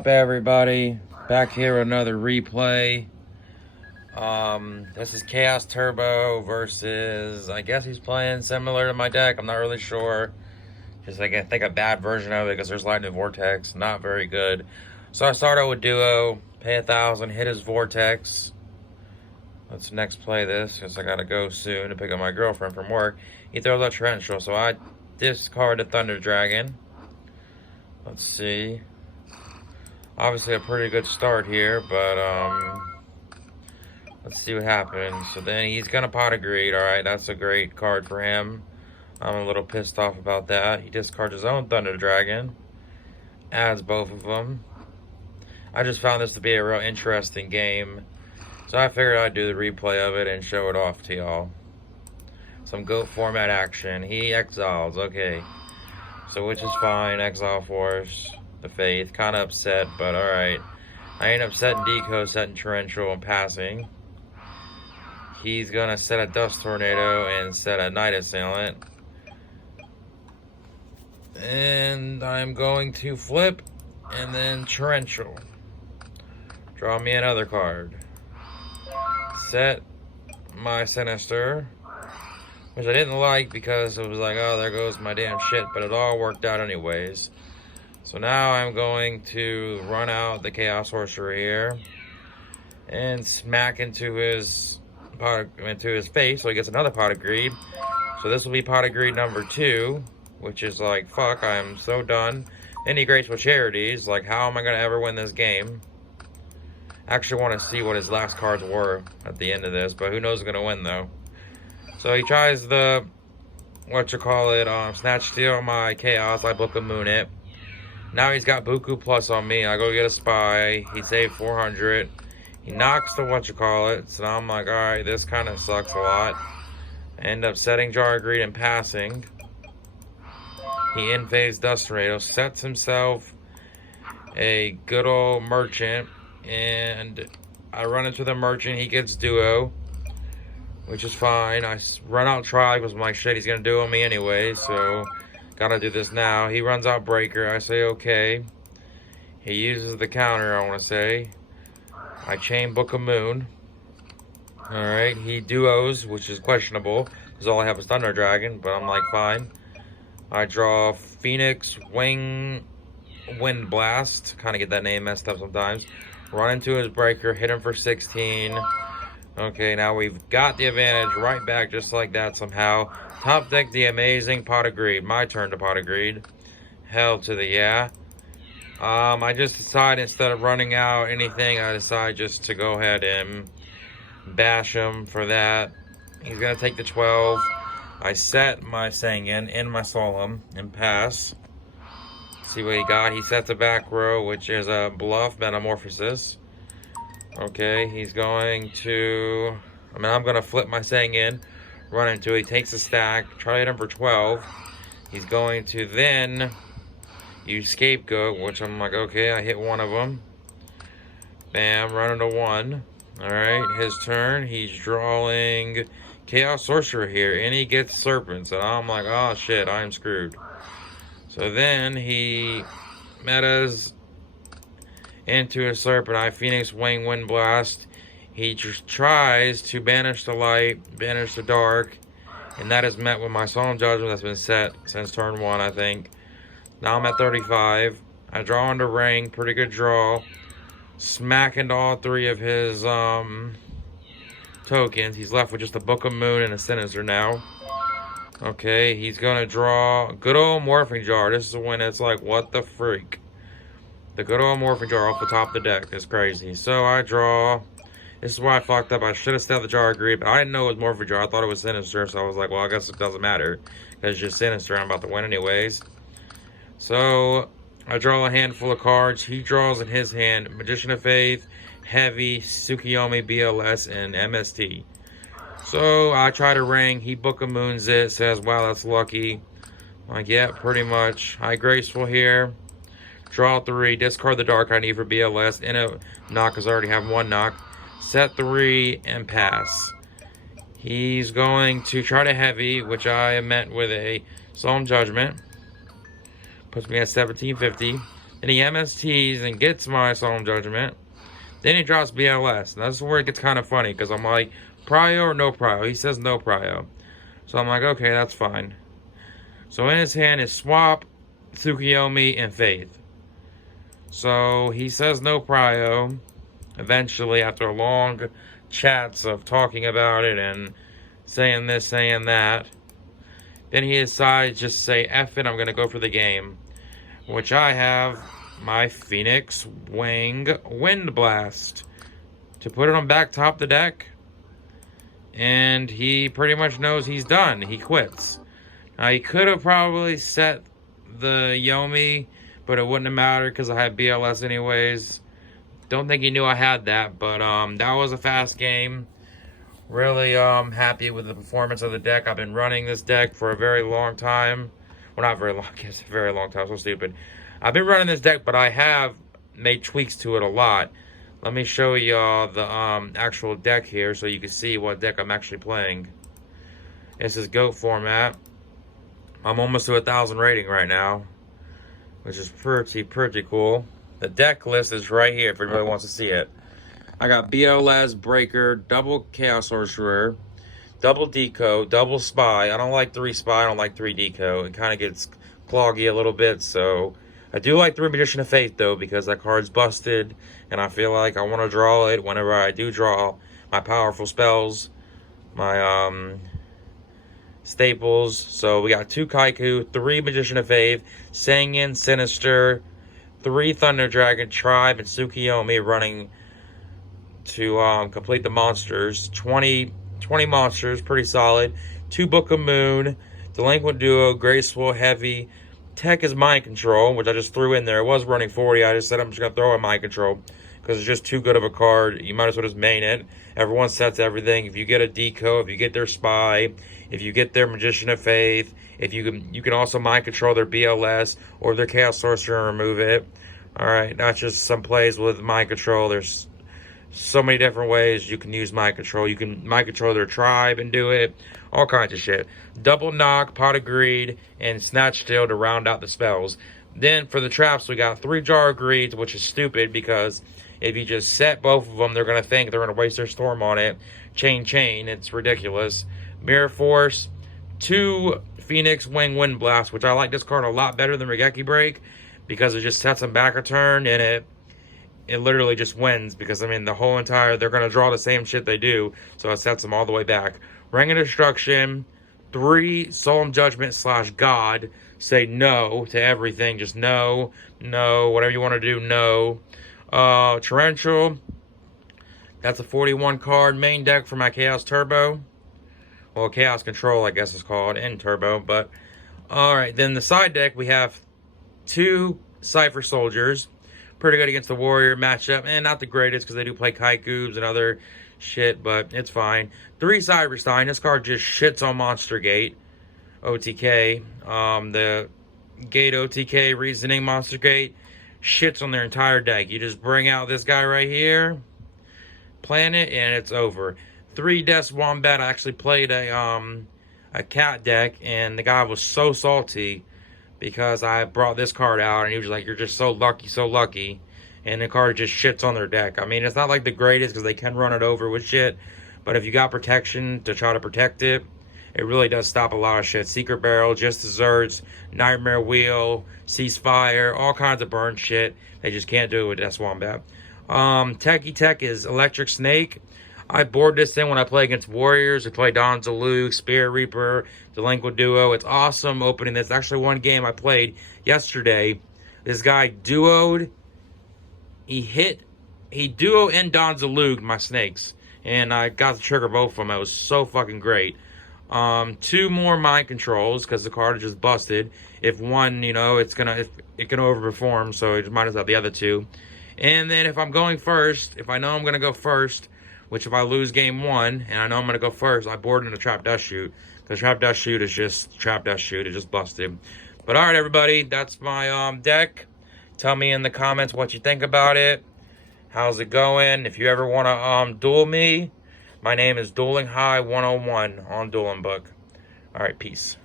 Up everybody, back here with another replay. This is Chaos Turbo versus, I guess he's playing similar to my deck. I'm not really sure. Just I think a bad version of it because there's Lightning Vortex, not very good. So I started with Duo, pay 1,000, hit his Vortex. Let's next play this because I gotta go soon to pick up my girlfriend from work. He throws a torrential, so I discard the Thunder Dragon. Let's see. Obviously a pretty good start here, but let's see what happens. So then he's gonna Pot of Greed. Alright, that's a great card for him. I'm a little pissed off about that. He discards his own Thunder Dragon. Adds both of them. I just found this to be a real interesting game. So I figured I'd do the replay of it and show it off to y'all. Some GOAT format action. He exiles, okay. So which is fine, Exile Force. The Faith, kind of upset, but alright. I ain't upset in Deco, setting Torrential and passing. He's gonna set a Dust Tornado and set a Night Assailant. And I'm going to flip and then Torrential. Draw me another card. Set my Sinister, which I didn't like because it was like, oh, there goes my damn shit, but it all worked out anyways. So now I'm going to run out the Chaos Sorcerer here and smack into his face, so he gets another Pot of Greed. So this will be Pot of Greed number 2, which is like, fuck, I'm so done. Any graceful charities, like, how am I gonna ever win this game? I actually want to see what his last cards were at the end of this, but who knows who's gonna win though. So he tries the Snatch Steal my Chaos. I Book of Moon it. Now he's got Buku Plus on me. I go get a Spy. He saved 400. He knocks the So now I'm like, alright, this kind of sucks a lot. I end up setting Jar of Greed and passing. He in-phase Dust Tornado. Sets himself a good old Merchant. And I run into the Merchant. He gets Duo, which is fine. I run out Try because I'm like, shit, he's going to Duo me anyway. So gotta do this now. He runs out Breaker. I say okay. He uses the counter, I want to say. I chain Book of Moon. Alright, he duos, which is questionable, because all I have is Thunder Dragon, but I'm like, fine. I draw Phoenix, Wing, Wind Blast. Kind of get that name messed up sometimes. Run into his Breaker, hit him for 16. Okay, now we've got the advantage right back just like that somehow. Top deck the amazing Pot of Greed. My turn to Pot of Greed. Hell to the yeah. I just decided instead of running out anything, I decide just to go ahead and bash him for that. He's going to take the 12. I set my Sangan in my Solemn and pass. See what he got. He sets a back row, which is a Bluff Metamorphosis. Okay, he's going to... I'm going to flip my Sangan. Run into it. He takes a stack. Try to hit him for 12. He's going to then use Scapegoat, which I'm like, okay, I hit one of them. Bam, run into 1. Alright, his turn. He's drawing Chaos Sorcerer here, and he gets Serpents. And I'm like, oh shit, I'm screwed. So then he metas into a Serpent. I Phoenix, Wing, Wind Blast. He just tries to banish the light, banish the dark, and that is met with my Solemn Judgment that's been set since turn 1, I think. Now I'm at 35. I draw into Ring, pretty good draw. Smack into all 3 of his tokens. He's left with just a Book of Moon and a Sinister now. Okay, he's gonna draw good old Morphing Jar. This is when it's like, what the freak? The good old Morphing Jar off the top of the deck is crazy. So I draw. This is why I fucked up. I should have set the Jar of Greed, but I didn't know it was Morphing Jar. I thought it was Sinister, so I was like, well, I guess it doesn't matter. Because it's just Sinister. I'm about to win anyways. So I draw a handful of cards. He draws in his hand Magician of Faith, Heavy, Tsukiyomi, BLS, and MST. So I try to ring. He Book of Moons it. Says, wow, that's lucky. I'm like, yeah, pretty much. High Graceful here. Draw 3. Discard the Dark I need for BLS. In a knock, because I already have 1 knock. Set 3 and pass. He's going to try to heavy, which I met with a Solemn Judgment. Puts me at 1750. Then he MSTs and gets my Solemn Judgment. Then he drops BLS. And that's where it gets kind of funny, because I'm like, prio or no prio? He says no prio. So I'm like, okay, that's fine. So in his hand is Swap, Tsukuyomi, and Faith. So he says no prio. Eventually, after long chats of talking about it and saying this, saying that, then he decides just to say, F it, I'm going to go for the game. Which I have my Phoenix Wing Wind Blast to put it on back top the deck. And he pretty much knows he's done. He quits. Now, he could have probably set the Yomi, but it wouldn't have mattered because I had BLS anyways. Don't think he knew I had that, but that was a fast game. Really happy with the performance of the deck. I've been running this deck for a very long time. Well, not very long. It's a very long time. So stupid. I've been running this deck, but I have made tweaks to it a lot. Let me show y'all the actual deck here so you can see what deck I'm actually playing. This is GOAT format. I'm almost to 1,000 rating right now, which is pretty cool. The deck list is right here if anybody wants to see it. I got BLS, Breaker, double Chaos Sorcerer, double Deco, double Spy. I don't like 3 Spy, I don't like 3 Deco. It kind of gets cloggy a little bit, so I do like 3 Magician of Faith, though, because that card's busted, and I feel like I want to draw it whenever I do draw my powerful spells, my staples. So we got 2 Kaiku, 3 Magician of Faith, Sangan, Sinister, 3 Thunder Dragon, Tribe, and Tsukuyomi running to complete the monsters. 20 monsters, pretty solid. 2 Book of Moon, Delinquent Duo, Graceful, Heavy. Tech is Mind Control, which I just threw in there. It was running 40. I just said I'm just going to throw in Mind Control because it's just too good of a card. You might as well just main it. Everyone sets everything. If you get a Deco, if you get their Spy, if you get their Magician of Faith, if you can also Mind Control their BLS or their Chaos Sorcerer and remove it. Alright, not just some plays with Mind Control. There's so many different ways you can use Mind Control. You can Mind Control their tribe and do it. All kinds of shit. Double Knock, Pot of Greed, and Snatch Steal to round out the spells. Then for the traps, we got 3 Jar of Greed, which is stupid because if you just set both of them, they're going to think they're going to waste their storm on it. Chain, it's ridiculous. Mirror Force, 2 Phoenix Wing Wind Blast, which I like this card a lot better than Regeki Break because it just sets them back a turn and it literally just wins because, I mean, the whole entire, they're going to draw the same shit they do, so it sets them all the way back. Ring of Destruction, 3 Solemn Judgment / God, say no to everything, just no, whatever you want to do, no. Torrential, that's a 41 card main deck for my Chaos Turbo. Well, Chaos Control, I guess it's called, in Turbo, but alright, then the side deck, we have 2 Cypher Soldiers. Pretty good against the Warrior matchup, and not the greatest because they do play Kaikus and other shit, but it's fine. 3 Cyberstein. This card just shits on Monster Gate, OTK. The Gate OTK Reasoning Monster Gate shits on their entire deck. You just bring out this guy right here, planet, and it's over. 3 Death Wombat. I actually played a cat deck, and the guy was so salty because I brought this card out, and he was like, you're just so lucky. And the card just shits on their deck. I mean, it's not like the greatest because they can run it over with shit. But if you got protection to try to protect it, it really does stop a lot of shit. Secret Barrel, Just Desserts, Nightmare Wheel, Ceasefire, all kinds of burn shit. They just can't do it with Death Wombat. Techie Tech is Electric Snake. I board this in when I play against Warriors. I play Don Zaluk, Spirit Reaper, Delinquent Duo. It's awesome opening this. Actually, one game I played yesterday, this guy duoed. He duoed and Don Zaluk my snakes. And I got to trigger both of them. It was so fucking great. 2 more Mind Controls because the card is just busted. If one, it can overperform, so you might as well have the other 2. And then if I'm going first, if I know I'm going to go first, which if I lose game 1 and I know I'm going to go first, I board in a Trap Dust Shoot. Because Trap Dust Shoot is just Trap Dust Shoot. It just busted. But alright, everybody. That's my deck. Tell me in the comments what you think about it. How's it going? If you ever want to duel me, my name is Dueling High 101 on Dueling Book. Alright, peace.